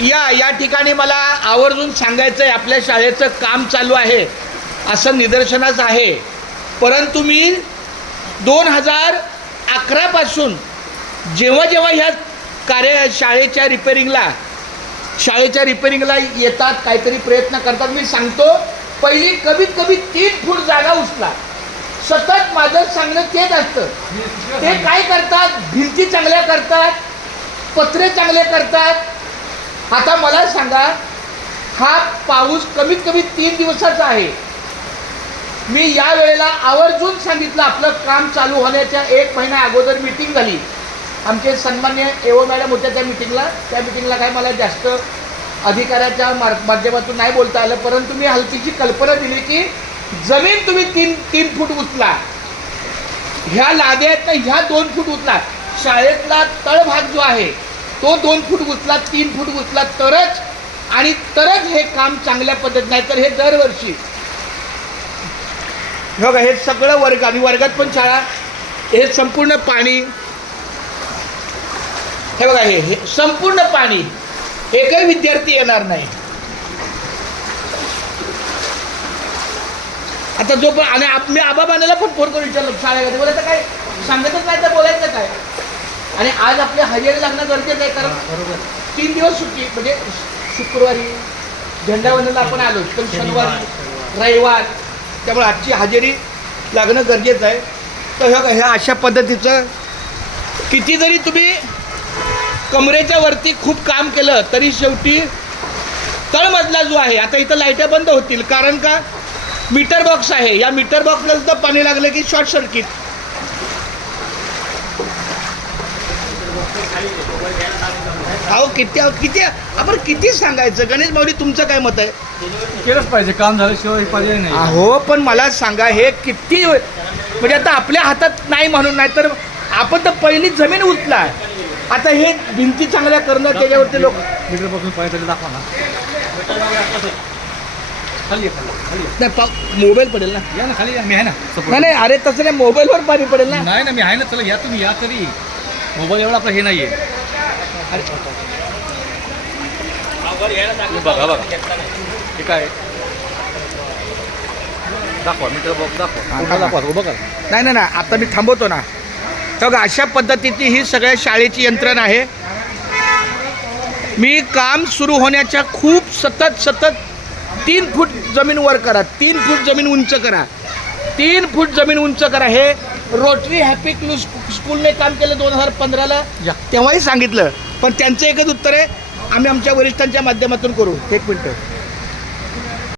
या या ठिकाणी मला आवर्जून सांगायचं आहे आपल्या शाळेचं काम चालू आहे असं निदर्शनास आहे. परंतु मी दोन हजार अकरापासून जेव्हा जेव्हा ह्या कार्य शाळेच्या रिपेरिंगला शाळेच्या रिपेरिंगला येतात काहीतरी प्रयत्न करतात मी सांगतो पहिली कमीत कमी तीन फूट जागा उचला. सतत माझं सांगणं तेच असतं. ते काय करतात? भिंती चांगल्या करतात पत्रे चांगले करतात आता मला सांगा हा पाऊस कमीत कमी तीन दिवसाचा आहे. मी या वेळेला आवर्जून सांगितलं आपलं काम चालू होण्याच्या एक महिना अगोदर मिटिंग झाली. आमचे सन्मान्य एवो मॅडम होत्या त्या मिटिंगला त्या मिटिंगला काय मला जास्त अधिकाऱ्याच्या मार माध्यमातून नाही बोलता आलं परंतु मी हलकीची कल्पना दिली की जमीन तुम्ही तीन तीन फूट उचला. ह्या लाद्या आहेत ना ह्या दोन फूट उचला. शाळेतला तळभाग जो आहे तो दोन फूट उचला तीन फूट उचला तरच. आणि तरच हे काम चांगल्या पद्धत नाही तर हे दरवर्षी. बघा हे सगळं वर्ग आणि वर्गात पण शाळा हे संपूर्ण पाणी. हे बघा हे हे संपूर्ण पाणी. एकही विद्यार्थी येणार नाही. आता जो पण आणि आप- मी आबा बांधायला पण फोन करून विचारलं शाळेमध्ये. बोलायचं काय सांगतच नाही तर बोलायचं काय आणि आज आपल्या हजेरी लागणं गरजेचं आहे कारण तीन दिवस सुट्टी म्हणजे शुक्रवारी झेंडावंदनला आपण आलो तर शनिवारी रविवार त्यामुळे आजची हजेरी लागणं गरजेचं आहे. तर ह्या ह्या अशा पद्धतीचं किती जरी तुम्ही कमरेच्या वरती खूप काम केलं तरी शेवटी तळमजला जो आहे आता इथं लाईट्या बंद होतील कारण का मीटर बॉक्स आहे. या मीटर बॉक्सला सुद्धा पाणी लागलं की शॉर्ट सर्किट. अहो किती अहो, किती आपण किती सांगायचं? गणेश माऊली तुमचं काय मत आहे? केलंच पाहिजे काम झाल्याशिवाय पर्याय नाही. अहो पण मला सांगा हे किती म्हणजे आता आपल्या हातात नाही म्हणून नाही तर आपण तर पहिली जमीन उचला आता हे भिंती चांगल्या करणं त्याच्यावरती लोक मीटरपासून पाणी तरी दाखवा ना. खाली खाली. नाही पा मोबाईल पडेल ना? या ना खाली या मी आहे ना. support. नाही नाही अरे तसं नाही मोबाईलवर पाणी पडेल ना? नाही ना मी आहे ना चला या तुम्ही या तरी. मोबाईल एवढा आपला हे नाहीये. हे बघा बघा. हे काय? दाखवा मीटर बॉक्स दाखवा. दाखवा करा नाही नाही नाही आता मी थांबवतो ना. तर बघा, अशा पद्धतीची ही सगळ्या शाळेची यंत्रणा आहे. मी काम सुरू होण्याच्या खूप सतत सतत तीन फूट जमीन वर करा. तीन फूट जमीन उंच करा. तीन फूट जमीन उंच करा. हे रोटरी हॅपी क्लू स्कूलने काम केलं दोन हजार पंधराला. तेव्हाही सांगितलं. पण त्यांचं एकच उत्तर आहे आम्ही आमच्या वरिष्ठांच्या माध्यमातून करू. एक मिनटं.